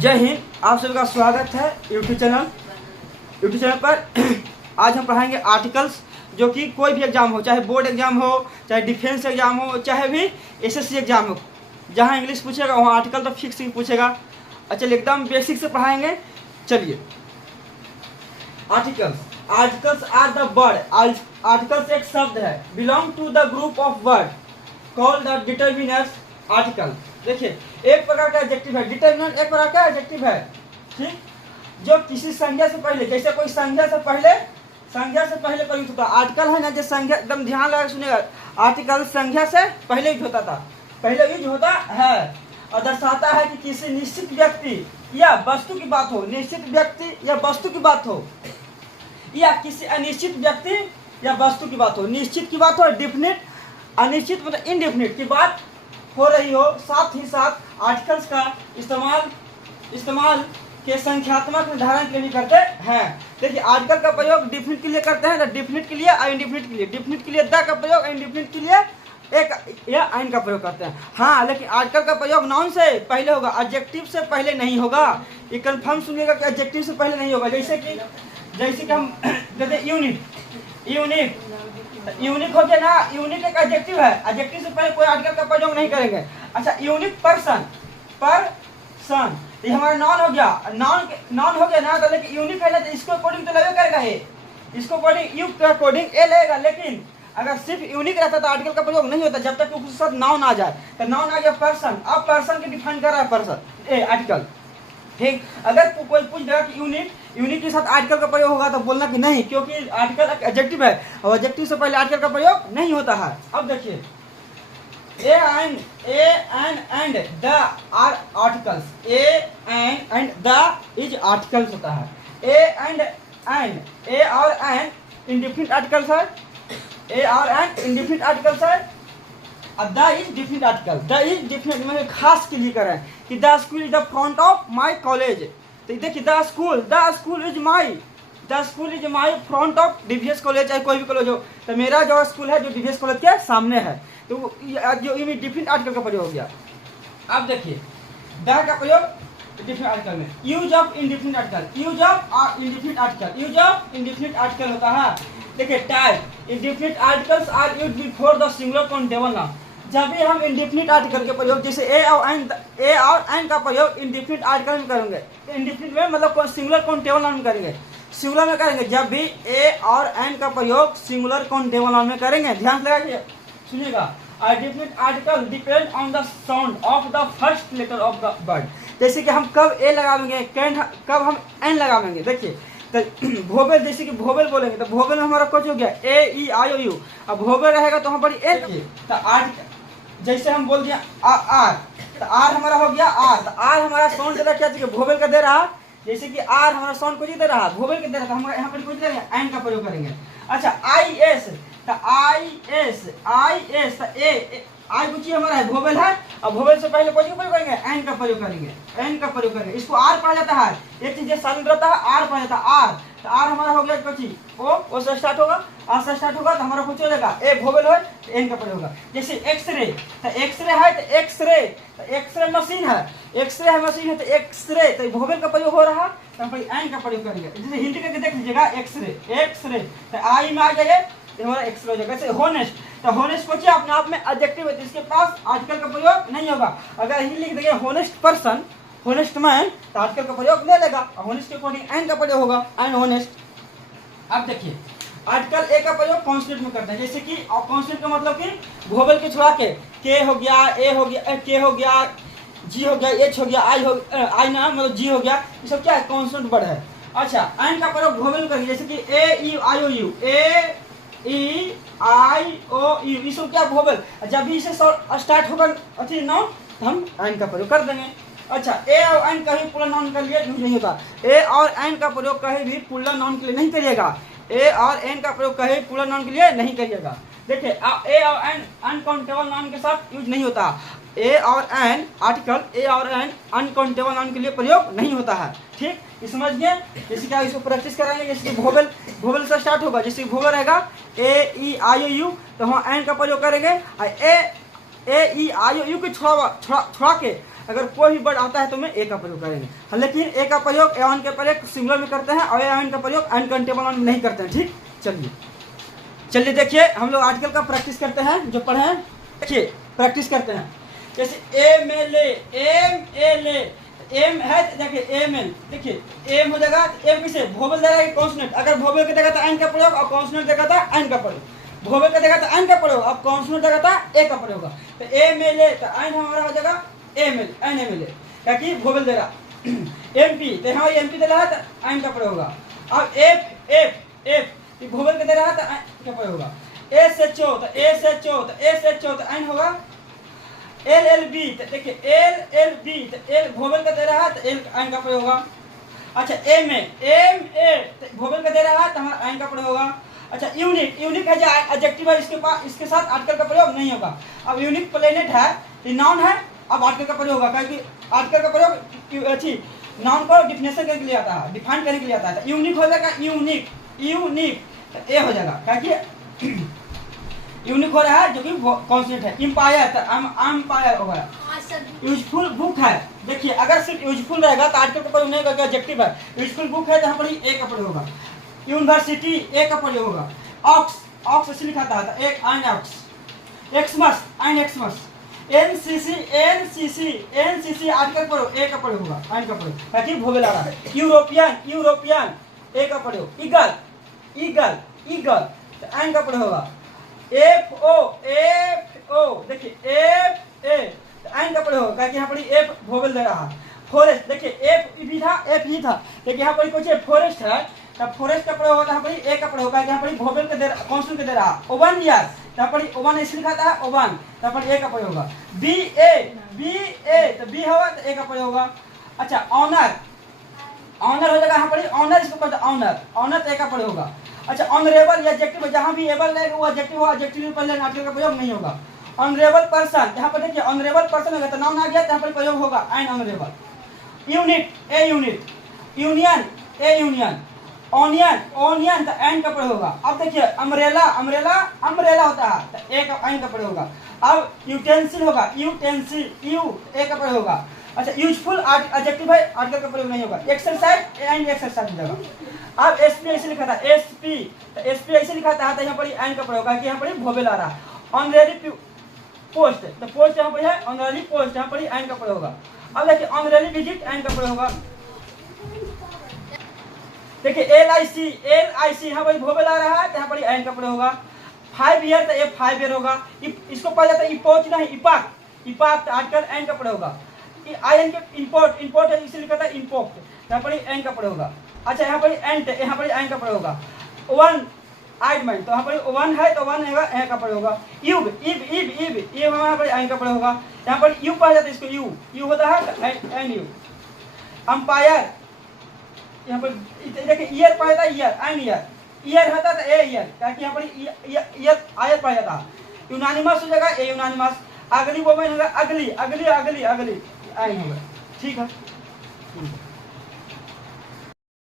जय हिंद। आप सभी का स्वागत है यूट्यूब चैनल पर। आज हम पढ़ाएंगे आर्टिकल्स, जो कि कोई भी एग्जाम हो, चाहे बोर्ड एग्जाम हो, चाहे डिफेंस एग्जाम हो, चाहे भी एसएससी एग्जाम हो। जहाँ इंग्लिश पूछेगा वहाँ आर्टिकल तो फिक्स ही पूछेगा। चलिए एकदम बेसिक से पढ़ाएंगे। चलिए, articles are the word. Articles एक शब्द है, belong to the group of word called the determiners article. देखिए, एक प्रकार का एडजेक्टिव है, डिटर्मिनर एक प्रकार का एडजेक्टिव है, ठीक, जो किसी संज्ञा से पहले, जैसे कोई संज्ञा से पहले प्रयुक्त होता। आर्टिकल है ना, जो संज्ञा, एकदम ध्यान लगा सुनिएगा, आर्टिकल संज्ञा से पहले यूज होता था, पहले यूज होता है और दर्शाता है कि किसी निश्चित व्यक्ति या वस्तु की बात हो, निश्चित व्यक्ति या वस्तु की बात हो, या किसी अनिश्चित व्यक्ति या वस्तु की बात हो। निश्चित की बात हो, डिफिनिट, अनिश्चित मतलब इनडेफिनिट की बात हो रही हो। साथ ही साथ आर्टिकल्स का इस्तेमाल के संख्यात्मक निर्धारण के लिए भी करते हैं। देखिए, आर्टिकल का प्रयोग डिफिनिट के लिए करते हैं, डिफिनिट के लिए और इनडेफिनिट के लिए। डिफिनिट के लिए द का प्रयोग, इनडेफिनिट के लिए एक या आइन का प्रयोग करते हैं। हाँ, लेकिन आर्टिकल का प्रयोग नाउन से पहले होगा, एडजेक्टिव से पहले नहीं होगा। ये कंफर्म सुनिएगा कि एडजेक्टिव से पहले नहीं होगा। जैसे कि हम कहते हैं यूनिक हो गया ना, यूनिक एक एडजेक्टिव है, एडजेक्टिव से पहले कोई आर्टिकल का प्रयोग नहीं करेंगे। अच्छा, यूनिक पर्सन, ये हमारा नॉन हो गया, नॉन हो गया ना, तो लेकिन यूनिक है ना, तो इसको अकॉर्डिंग तो लगेगा करेगा ये, इसको अकॉर्डिंग यू के अकॉर्डिंग ए लगेगा। लेकिन अगर सिर्फ यूनिक रहता तो आर्टिकल का प्रयोग नहीं होता, जब तक उसके साथ नाउन आ जाए। तो नाउन आ गया पर्सन, अब पर्सन के डिफाइन कर रहा है पर्सन आर्टिकल, ठीक। अगर कोई पूछ देगा कि यूनिक के साथ आर्टिकल का प्रयोग होगा, तो बोलना कि नहीं, क्योंकि आर्टिकल एक एडजेक्टिव है और एडजेक्टिव से पहले आर्टिकल का प्रयोग नहीं होता है। अब देखिए, a and the are articles, a and the is articles होता है। ए और एन इंडिफिनिट आर्टिकल्स है, ए और एन इंडिफिनिट आर्टिकल्स है। The is definite article, the is definite मतलब खास के लिए करें कि the school is the front of my college. तो देखिए, the school is my front of DVS college, चाहे कोई भी कॉलेज हो, तो मेरा जो स्कूल है जो डीवीएस कॉलेज के सामने है। तो जो डिफिनिट आर्टिकल का प्रयोग हो गया। अब देखिए, द का प्रयोग डिफिनिट आर्टिकल में। Use of indefinite article, use of indefinite article होता है। देखिए, type indefinite articles are used before the singular countable noun. जब भी हम इंडिफिनिट आर्टिकल के प्रयोग, जैसे ए और एन का प्रयोग इंडिफिनिट आर्टिकल में करेंगे, इंडिफिनिट में मतलब सिंगुलर काउंटेबल नाउन में करेंगे, सिंगुलर में करेंगे। जब भी ए और एन का प्रयोग सिंगुलर काउंटेबल नाउन में करेंगे, ध्यान लगाइए सुनिएगा। A definite article depend on the sound of the first letter of the word। जैसे कि हम कब ए लगाएंगे, कब हम एन लगाएंगे। देखिए, तो भोबेल, जैसे कि भोबेल बोलेंगे तो भोबेल में हमारा कुछ हो गया ए ई आई ओ यू। अब भोबेल रहेगा तो हम बड़ी ए। तो आर्टिकल जैसे हम बोल दिया आर, तो आर हमारा हो गया आर। तो आर हमारा साउंड दे रहा, क्या चाहिए, भोबेल का दे रहा। जैसे कि आर हमारा साउंड कुछ दे रहा, भोबेल का दे रहा, तो हम यहाँ पर कुछ दे रहे हैं, एन का प्रयोग करेंगे। अच्छा, आई एस, तो ए आई कुछ हमारा है, भोबेल है, और भोबेल से पहले कौन का प्रयोग करेंगे, एन का प्रयोग करेंगे, इसको आर पढ़ा जाता है। एक चीज साइलेंट रहता है, आर पढ़ा जाता है, आर। तो आर हमारा हो गया कची ओ से स्टार्ट होगा, आर से स्टार्ट होगा, तो हमारा कुछ हो जाएगा, ए भोबेल हो तो एन का प्रयोग होगा। जैसे एक्सरे, तो एक्सरे है, तो एक्सरे मशीन है, तो एक्सरे, तो भोबेल का प्रयोग हो रहा है, तो हम एन का प्रयोग करेंगे। जैसे हिंदी करके देख लीजिएगा, एक्सरे, तो आई में आ जाइए, हमारा एक्सरे हो जाएगा। जैसे होनेस्ट, तो होनेस्ट को चाहिए अपने आप में एडजेक्टिव है, इसके पास आर्टिकल का प्रयोग नहीं होगा। अगर ही लिख देंगे होनेस्ट पर्सन, होनेस्ट मैन, तो आर्टिकल का प्रयोग ले लेगा, होनेस्ट के अकॉर्डिंग एन का प्रयोग होगा, एन होनेस्ट। अब देखिए, आर्टिकल ए का प्रयोग कॉन्सोनेंट में करते हैं। जैसे कि कॉन्सोनेंट का मतलब कि भोवेल के छुड़ा के हो गया, ए हो गया, के हो गया, जी हो गया, एच हो गया, आई ना मतलब जी हो गया, ये सब क्या है, कॉन्सोनेंट वर्ड है। अच्छा, एन का प्रयोग भोवेल करिए, जैसे कि ए ई आई ओ you, A E I O you, ये सब क्या भोवेल। जब भी इसे स्टार्ट होगा अच्छी नाउन, तो हम एन का प्रयोग कर देंगे। अच्छा, ए और एन कहीं पूरा नाउन के लिए यूज नहीं होता। ए और एन का प्रयोग कहीं भी पूरा नाउन के लिए नहीं करिएगा, ए और एन का प्रयोग कहीं पूरा नाउन के लिए नहीं करिएगा। देखिए, ए और एन अनकाउंटेबल नाउन के साथ यूज नहीं होता। ए और एन आर्टिकल, ए और एन अनकाउंटेबल नाउन के लिए प्रयोग नहीं होता है, ठीक, ये समझ गए। जैसे क्या इसको प्रैक्टिस कराएंगे, जैसे कि भोवेल से स्टार्ट होगा, जैसे भोवेल रहेगा ए ई आई ओ यू, तो हम एन का प्रयोग करेंगे। ए ई आई ओ यू के छुड़ा के अगर कोई भी वर्ड आता है तो मैं ए का प्रयोग करेंगे, लेकिन ए का प्रयोग एन के प्रयोग सिंगुलर में करते हैं और एन का प्रयोग अनकाउंटेबल में नहीं करते हैं। ठीक, चलिए देखिए हम लोग आर्टिकल का प्रैक्टिस करते हैं, जो पढ़े हैं देखिए प्रैक्टिस करते हैं। जैसे एम एल ए, एम है देखिए एम एल, देखिए एम हो जाएगा, एम किसे वोवेल देगा कॉन्सोनेंट, अगर वोवेल के देगा तो एन का प्रयोग और कॉन्सोनेंट देगा तो एन का प्रयोग, वोवेल का देगा तो एन का प्रयोग, अब कॉन्सोनेंट देगा तो ए का प्रयोग होगा। तो एम एल ए तो एन हमारा हो जाएगा M L, an M L A, ताकि वोवेल दे रहा एम पी तो यहाँ एम पी दे रहा है तो एन का प्रयोग होगा। अब एफ एफ एफ वोवेल का दे रहा है तो एन का प्रयोग होगा। एस एच ओ तो एस एच ओ तो एस एच ओ तो एन होगा। एल एल बी तो देखिए एल एल बी तो एल वोवेल का दे रहा है तो एल एन का प्रयोग होगा। अच्छा एम ए तो वोवेल का दे रहा है तो हमारा एन का प्रयोग होगा। अच्छा यूनिक, यूनिक है जो एडजेक्टिव है, इसके पास इसके साथ आर्टिकल का प्रयोग नहीं होगा। अब यूनिक प्लेनेट है, ये नाउन है, अब आर्टिकल का प्रयोग होगा, क्योंकि आर्टिकल का प्रयोग अच्छी नाउन को डिफिनेशन करने के लिए आता है, डिफाइन करने के लिए आता है। तो यूनिक हो जाएगा यूनिक, यूनिक तो ए हो जाएगा, क्योंकि यूनिक हो रहा है जो कि कॉन्सेप्ट है। एम्पायर तो एम्पायर होगा। यूजफुल बुक है, देखिए अगर सिर्फ यूजफुल रहेगा तो आर्टिकल का प्रयोग नहीं होगा, एडजेक्टिव है। यूजफुल बुक है तो यहाँ पर ए का प्रयोग होगा। यूनिवर्सिटी ए का प्रयोग होगा। ऑक्स, ऑक्स ऐसे लिखा था तो एक an ox. Xmas an Xmas. NCC NCC NCC article प्रयोग ए का प्रयोग होगा, एन का प्रयोग, ताकि वोवेल आ रहा है। यूरोपियन यूरोपियन ए का प्रयोग। ईगल ईगल ईगल तो एन का प्रयोग होगा। एफ ओ देखिए एफ ए एन का प्रयोग होगा, यहाँ पर एफ वोवेल दे रहा है। फॉरेस्ट देखिए एफ भी था, एफ ही था, लेकिन यहाँ पर कुछ फॉरेस्ट है तो फॉरेस्ट का प्रयोग होगा, यहाँ पर ए का प्रयोग होगा, यहाँ पर वोवेल के दे कॉन्सोनेंट के दे रहा है। ओवन ईयर यहाँ पर ओवन ऐसे लिखा था ओवन, यहाँ पर ए का प्रयोग होगा। बी ए तो बी होगा तो ए का प्रयोग होगा। अच्छा ऑनर, ऑनर हो जाएगा, यहाँ पर ऑनर इसको कहते हैं ऑनर, ऑनर तो ए का प्रयोग होगा। अच्छा ऑनरेबल या एडजेक्टिव, जहाँ भी एबल रहेगा वो एडजेक्टिव होगा, एडजेक्टिव पहले आर्टिकल का प्रयोग नहीं होगा। ऑनरेबल पर्सन, यहाँ पर देखिए ऑनरेबल पर्सन होगा तो नाउन आ गया तो यहाँ पर प्रयोग होगा N honourable. Unit a unit, union A union. Onion onion तो एन का प्रयोग होगा। अब देखिए अम्ब्रेला अम्ब्रेला अम्ब्रेला होता है तो ए का एन का प्रयोग होगा। अब यूटेंसिल होगा, यूटेंसिल यू ए का प्रयोग होगा। अच्छा यूजफुल एडजेक्टिव है, आर्टिकल का प्रयोग नहीं होगा। एक्सरसाइज एन एक्सरसाइज हो जाएगा। अब एसपी ऐसे लिखा था एसपी तो एसपी ऐसे लिखा था तो यहाँ पर एन का प्रयोग है कि यहाँ पर वोवेल आ रहा है। ऑनरेरी पोस्ट तो पोस्ट यहाँ पर है, ऑनरेरी पोस्ट यहाँ पर एन का प्रयोग होगा। अब देखिए ऑनरेरी विजिट एन का प्रयोग होगा। देखिए एल आई सी यहाँ पर वोवेल आ रहा है तो यहाँ पर एन का प्रयोग होगा। 5 ईयर तो ए 5 ईयर होगा। इसको पढ़ा जाता है इपोच नहीं इपाक, इपाक तो आर्टिकल एन का प्रयोग होगा। आई एन के इम्पोर्ट, इम्पोर्ट है इसे लिखा था इम्पोर्ट, यहाँ पर एन का प्रयोग होगा। अच्छा यहाँ पर एंट, यहाँ पर एन का प्रयोग होगा। वन आइड मैन तो यहाँ पर वन है तो वन होगा ए का प्रयोग होगा। यूब इब इब इब ये हमारा पर एन का प्रयोग होगा। यहाँ पर यू पढ़ा जाता है, इसको यू यू होता है एन यू। अंपायर यहाँ पर देखिए ईयर पढ़ा जाता है, ईयर एन ईयर, ईयर होता है ए ईयर, ताकि यहाँ पर ईयर आयर पढ़ा जाता है। यूनानिमस हो जाएगा ए यूनानिमस। अगली वोमेन होगा अगली अगली अगली अगली एन होगा। ठीक है।